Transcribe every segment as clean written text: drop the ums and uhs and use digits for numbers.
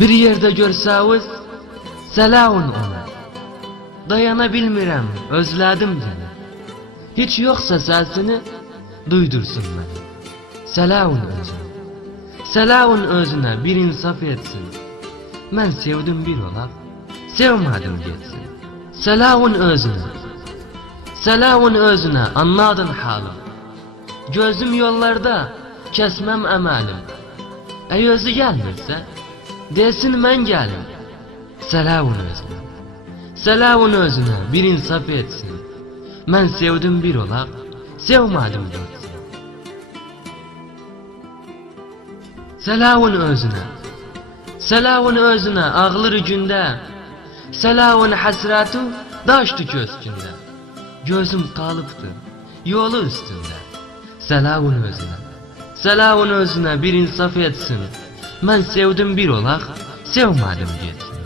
Bir yerde görsəviz, selavun ona. Dayana bilmirəm, özlədim səni. Hiç yoksa səsini, duydursun məni. Selavun özünə. Selavun özünə bir insaf etsin. Mən sevdim bir olaq, sevmədim getsin. Selavun özünə. Selavun özünə, anladın halım. Gözüm yollarda, kesmem əməlim. Özü gəlmirsə, desin mən gəlim. Selavun özünə. Selavun özünə bir insaf etsin. Mən sevdim bir olaq, sevmədim getsin. Selavun özünə. Selavun özünə ağlır gündə. Selavun həsrətu daşdı köskündə. Gözüm qalıbdır yolu üstündə. Selavun özünə. Selavun özünə bir insaf etsin. Mən sevdim bir olaq, sevmədim getsin.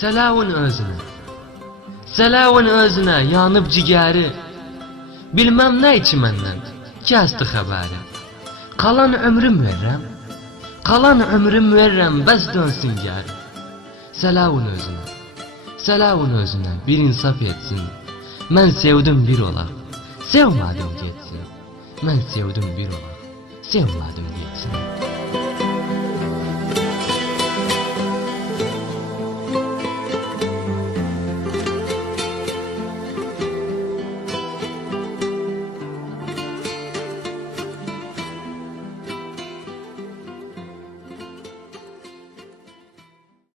Selavun özünə. Selavun özünə yanıb cigəri. Bilməm nə içi məndən kəsdi xəbəri. Qalan ömrüm verrəm. Qalan ömrüm verrəm, bəs dönsün geri. Selavun özünə. Selavun özünə bir insaf etsin. Mən sevdim bir olaq, sevmədim getsin. Mən sevdim bir olaq, sevmədim getsin.